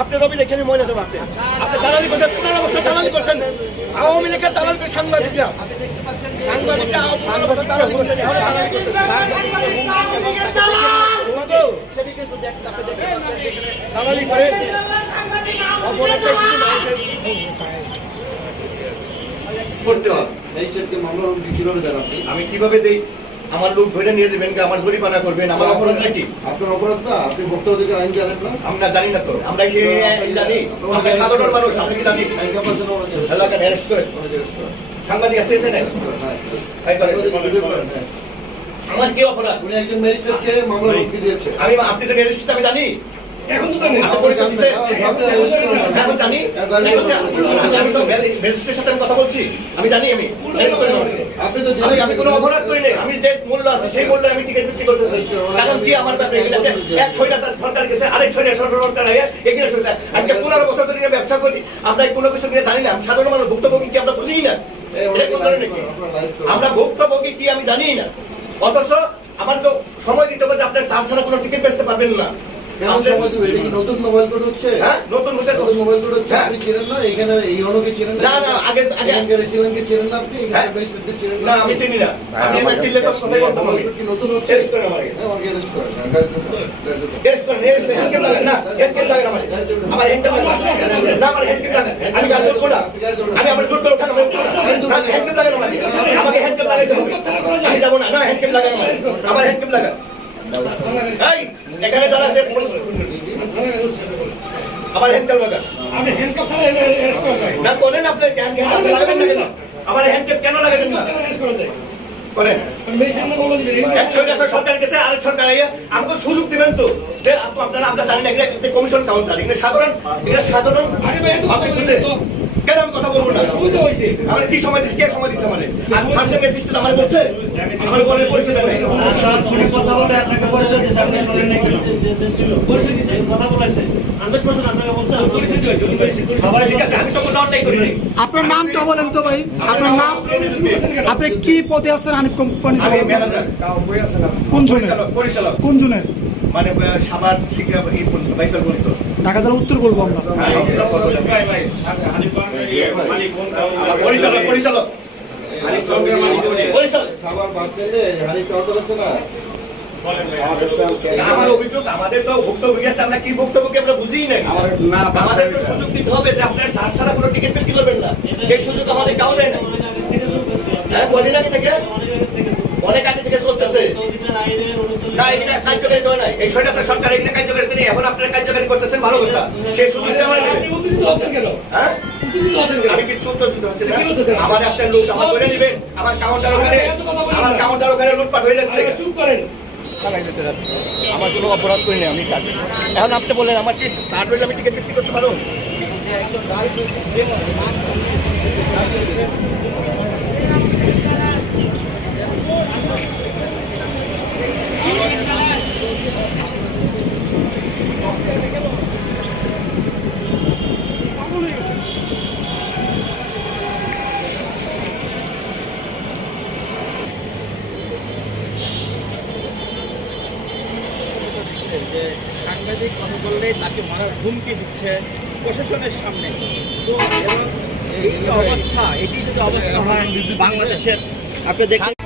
আপনি রবি এখানে মনে দেবো আপনি। আপনি দালালি করছেন, পনেরো বছর দালালি করছেন। আওয়ামী লীগের দালালি করে। সাংবাদিকরা করছেন আমি কীভাবে দেই? আমার লোক ধরে নিয়ে যাবেন কি? আমার জরিমানা করবেন? আমার অপরাধটা কি আপনার অপরাধ না? আপনি ভোক্তা অধিকার আইন জানেন না? আমরা জানি না তো। আমরা কি জানি? আমরা সাধারণ মানুষ আমরা কি জানি? এলাকা অ্যারেস্ট করে। সাংবাদিক আসছে এসে নেই আমার কি অপরাধ? উনি একজন ম্যাজিস্ট্রেটকে মামলা রুখে দিয়েছে। আমি আপনি যে ম্যাজিস্ট্রেট আমি জানি? এখন তো। এখন জানি আমি তো সাথে আমি কথা বলছি আমি জানি আমি। আপনি তো আমি আমি কোনো অপরাধ করি নাই আমি যে মূল্য আছে সেই মূল্যে আমি টিকিট বিক্রি করতেছি কারণ কি আমার ব্যাপারে এগুলো আছে, এক ছয়টা সরকার গেছে আরেক ছয়টা সরকার হয়ে এগিয়ে আজকে পনেরো বছর ধরে ব্যবসা করি কোনো কিছু নিয়ে জানি না আমি সাধারণ মানুষ ভুক্তভোগী কি আমরা বুঝি না? আমরা ভুক্তভোগী কি আমি জানি না অথচ আমার তো সময় দিতে হবে যে আপনার চার ছাড়া কোনো টিকিট বেচতে পারবেন না কেন সময় দেবে এটা কি নতুন মোবাইল কোড হচ্ছে? হ্যাঁ? নতুন হচ্ছে? নতুন মোবাইল কোড হচ্ছে হ্যাঁ। আপনি চিনেন না? এখানে এই অনুকে চিনেন না, না, আগে- আগে- এখানকার রেসিডেন্টকে চিনেন না আপনি? হ্যাঁ। এখানকার ম্যাজিস্ট্রেটকে চিনেন না? আমি চিনি না। আমি এবার চিনলে তো কথাই বলতাম আমি। কি নতুন হচ্ছে টেস্ট করেন আমাকে। হ্যাঁ, আমাকে arrest করেন। হ্যাঁ। টেস্ট করেন এই হ্যান্ড ক্যাপ লাগান না হ্যান্ড ক্যাপ লাগান আমার আমার হ্যান্ড ক্যাপ লাগান। না আমার হ্যান্ড ক্যাপ লাগান। আমি গাড়ি উঠবো আমি আমার জোর ওঠানো আমি হ্যান্ড ক্যাপ লাগান আমাকে। হ্যান্ড ক্যাপ লাগাইতে হবে। আমি যাব না। না হ্যান্ড ক্যাপ লাগান আমার হ্যান্ড ক্যাপ লাগান এই এখানে যারা আছে আমার হ্যান্ড ক্যাপ লাগান আপনি হ্যান্ডকাপ ছাড়া অ্যারেস্ট করা যায়। না করেন আপনি হ্যান্ড ক্যাপ লাগাবেন না কেন? আমার হ্যান্ড ক্যাপ কেন লাগাবেন না? ছাড়া অ্যারেস্ট করা যায়। করেন। মেডিসিন বলে দিবেন এক ছয় দেশের সরকার গেছে আরেক সরকার আমাকে সুযোগ দিবেন তো। আপনারা এগুলো কমিশন কাউন্টার। এগুলো সাধারণ এগুলো সাধারণ আপনি বুঝে। কেন আমি কথা বলব না? সুবিধা হয়েছে। আমার কি সময় দিচ্ছে কে সময় দিচ্ছে মানে আর সার্জে ম্যাজিস্ট্রেট আমার বলছে আমার বলের পরিচয় নাই। কথা বলে আপনাকে পরিচয় দিয়েছে আপনি শুনেন নাই কেন? পরিচয় দিছে। কথা বলেছে। হান্ড্রেড পার্সেন্ট আপনাকে বলছে পরিচয় দিয়েছে সবাই ঠিক আছে আমি তো কোনো ডাউটাই করি নাই আপনার নামটা বলেন তো ভাই। আপনার নাম? আপনি কি পদে আছেন হানিফ কোন জনের? কোন জনের? মানে সাভার থেকে এই পর্যন্ত বাইপার পর্যন্ত ঢাকা জেলা উত্তর বলব আমরা। পরিচালক পরিচালক। অভিযোগ আমাদের তো ভুক্তভোগী আছে আমরা কি ভুক্তভোগী আমরা বুঝিই নাই। আমাদের তো সুযোগ দিতে হবে যে আপনার চার ছাড়া কোনো টিকিট বিক্রি করবেন না। এই সুযোগ আমাদের কাউ দেয় না হ্যাঁ কদিন আগে থেকে? অনেক আগে থেকে চলতেছে না এগুলো কার্যকারী নাই এই ছয়টা সরকার এগুলো কার্যকারী নেই। এখন আপনারা কার্যকারী করতেছেন ভালো কথা। সেই সুযোগ আমার আপনি উত্তেজিত হচ্ছেন কেন? হ্যাঁ? আমি হচ্ছে না। হচ্ছে না? আমার একটা লোক আমার করে দিবেন আমার কাউন্টার ওখানে আমার কাউন্টার ওখানে লুটপাট হয়ে যাচ্ছে। চুপ করেন। আমার কোনো অপরাধ করিনি আমি স্টার্ট এখন আপনি বলেন আমার কি স্টার্ট হইলে আমি টিকিট বিক্রি করতে পারব? যে সাংবাদিক কথা বললেই তাকে মারার হুমকি দিচ্ছে প্রশাসনের সামনে। তো এবং এই অবস্থা, এটি যদি অবস্থা হয়, বাংলাদেশের, আপনি দেখতে